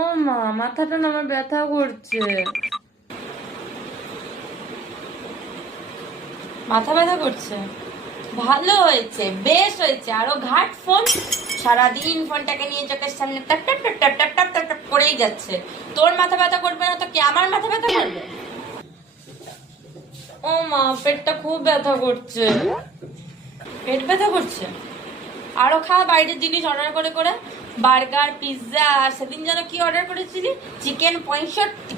ও মা, মাথাটা আমার ব্যথা করছে। মাথা ব্যথা করছে? ভালো হয়েছে, বেশ হয়েছে। আরও ঘাট ফোন, সারাদিন ফোনটাকে নিয়ে চোখের সামনে টাপ টাপ টাপ টাপ টাপ টাপ টাপ করেই যাচ্ছে। তোর মাথা ব্যথা করবে না তো কি আমার মাথা ব্যথা করবে? ও মা, পেটটা খুব ব্যথা করছে। পেট ব্যথা করছে? আরও খা, বাইরের জিনিস অর্ডার করে করে। বার্গার, পিৎজা, আর সেদিন যেন কি অর্ডার করেছিলি? চিকেন পঁয়ষট্টি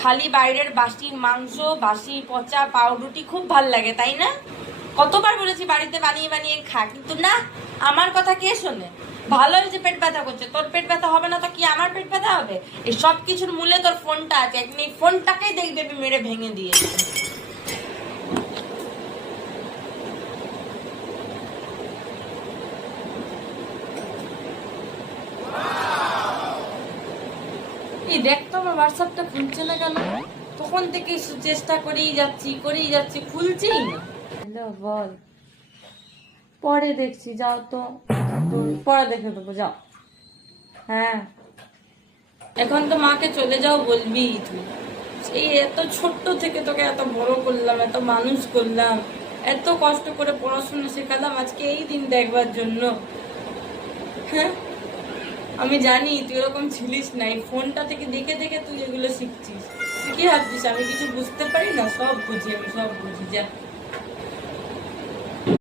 খালি বাইরের বাসি মাংস বাসি পচা পাউরুটি খুব ভালো লাগে, তাই না? কতবার বলেছি বাড়িতে বানিয়ে বানিয়ে খা, কিন্তু না, আমার কথা কে শোনে? ভালো হয়েছে পেট ব্যথা করছে, তোর পেট ব্যথা হবে না, তো কি আমার পেট ব্যথা হবে? এই সব কিছুর মূলে তোর ফোনটা আছে, একদিন ফোনটাকেই দেখবে, মেরে ভেঙে দিয়েছি। এই দেখ তো আমার হোয়াটসঅ্যাপটা খুলছে না কেন? তখন থেকে চেষ্টা করেই যাচ্ছি করেই যাচ্ছি খুলছেই না। হ্যালো বল। পরে দেখছি যাও তো। পরে দেখে দেবো যাও। হ্যাঁ। এখন তো মাকে চলে যাও বলবি তুই। এই এত ছোট্ট থেকে তোকে এত বড় করলাম এত মানুষ করলাম এত কষ্ট করে পড়াশোনা শেখালাম আজকে এই দিন দেখবার জন্য। হ্যাঁ? আমি জানি, তুই ওরকম ছিলিস নাই ফোনটা থেকে দেখে দেখে তুই এগুলো শিখছিস। তুই কি ভাবছিস? আমি কিছু বুঝতে পারি না? সব বুঝি, আমি সব বুঝি। যা